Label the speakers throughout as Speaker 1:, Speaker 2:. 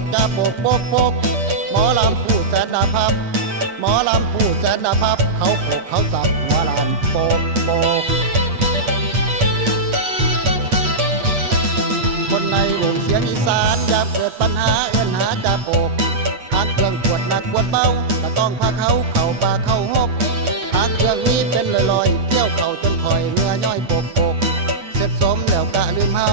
Speaker 1: กจ้าโปกโปกโปกหมอลำผู้แสนดาพับ หมอลำผู้แสนดาพับ เขาโขกเขาสับหัวลำโปกโปกคนในวงเสียงอีสานจะเกิดปัญหาเอื้อนหาจะโปกหากเครื่องปวดหนักปวดเบาก็ต้องพาเขาเข่าป่าเข้าหกหากเครื่องนี้เป็นลอยลอยๆเที่ยวเข่าจนคอยเนื้อย่อยโปกโปกเสร็จสมแล้วกะลืมเฮา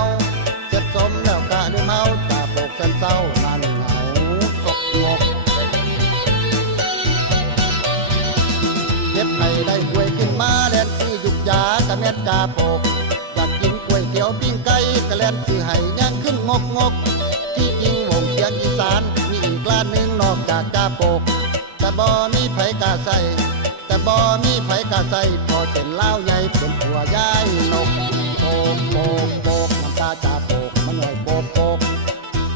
Speaker 1: จ็บไข้วยขึ้นมาแล่นซื้อหยุกยากะเม็ดกาโปกอยากกินก๋วยเตี๋ยวปิ้งไก่กะแล่นซื้อให้ย่างขึ้นงกงกที่จริงวงเสียงอีสานมีอีกล้านหนึ่งนอกจากกาโปกแต่บ่มีไผกาใส่แต่บ่มีไผกาใส่พอเส้นเล้าใหญ่เป็นผัวย้ายนกโปกโปกโปกน้ำตาจาโปกมันหน่อยโปกโปก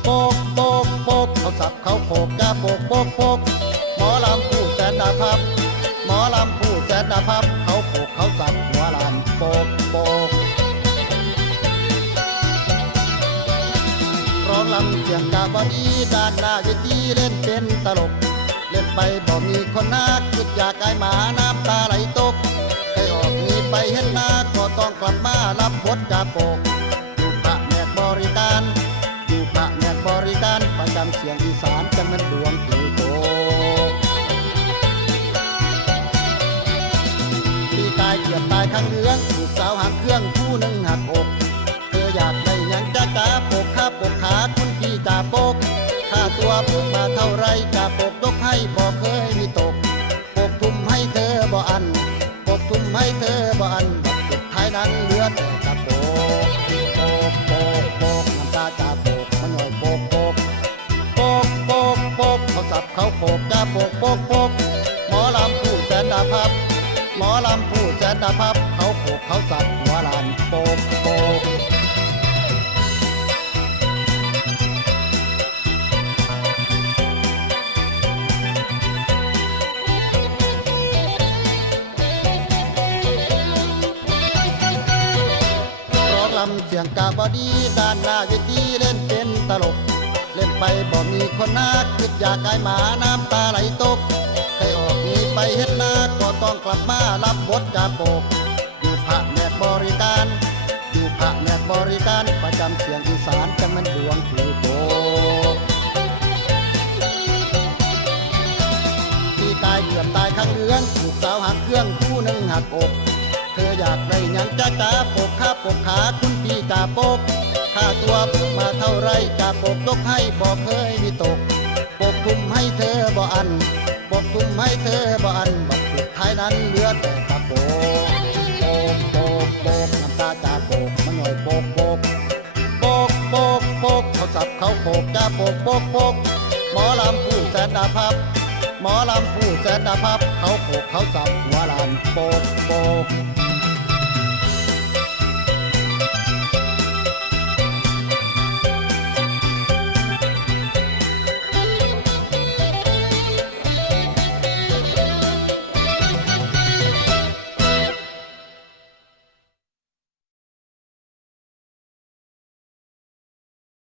Speaker 1: โปกโปกโปกเขาสับเขาโปกจ้าโปกโปกโปกหมอลำผู้แสนดาพับหมอลำผู้ นดาพับเขาโปกเขาสับหัวลำโปกโปกร้องลำเสียงกาบดีด้านหน้าเวทีเล่นเป็นตลก เล่นไปบอกมีคนนักคิดอยากไอายหมาน้ำตาไหลตกให้ออกมีไปเห็นหน้าก็ต้องกลับมารับบทกาโปกอยู่พระแมกบริการอยู่พระแมกบริการประจำเสียงอีสานจังมันด เกียดตายข้างเรืองถูกสาวหางเครื่องผู้หนึ่งหักอก เธออยากได้ยังจ้าจ้าปกข้าปกขาคุณพี่จ่าปกค่าตัวปกมาเท่าไรจ่าปกยกให้บอกเคยมีตก ปกทุ่มให้เธอบ่อัน ปกทุ่มให้เธอบ่อันบัดสุดท้ายนั้นเหลือแต่กระโปกโปกโปกโปกน้ำตาจ่าโปกมันหน่อยโปกโปกโปกโปกปกเขาสับเขาโปกจ่าโปกโปกโปกหมอลำผู้แสนดาพับ หมอลำผู้แสนดาพับ เขาโปกเขาสับหัวลานโปกโปกร้องลำเสียงกาบอดีด้านหน้าเวทีเล่นเป็นตลก เล่นไปบ่มีคนนักคิดอยากไอายหมาน้ำตาไหลตกใครออกมีไปเห็นหน้าก็ต้องกลับมารับบทจาโปกอยู่พระแมกบริการ อยู่พระแมกบริการประจำเสียงอีสานจังมันดวงผูโตที่ตายเกือบตายข้างเรืองถูกสาวหางเครื่องผู้หนึ่งหักอก เธออยากได้ยังจ้าจ้าปกขาปกขาคุณพี่จ่าปกค่าตัวเบิกมาเท่าไรจ่าปกยกให้บอกเคยมีตก ปกคุมให้เธอบ่อัน ปกคุมให้เธอบ่อันบัดสุดท้ายนั้นเหลือแต่กระโปกปกปกปกน้ำตาจ่าปกมันหน่อยปกปกปกปกปกเขาสับเขาโปกจ่าปกปกปกหมอลำผู้แสนดาพับหมอลำผู้แสนดาพับ เขาโปกเขาสับหัวลานโปกโปก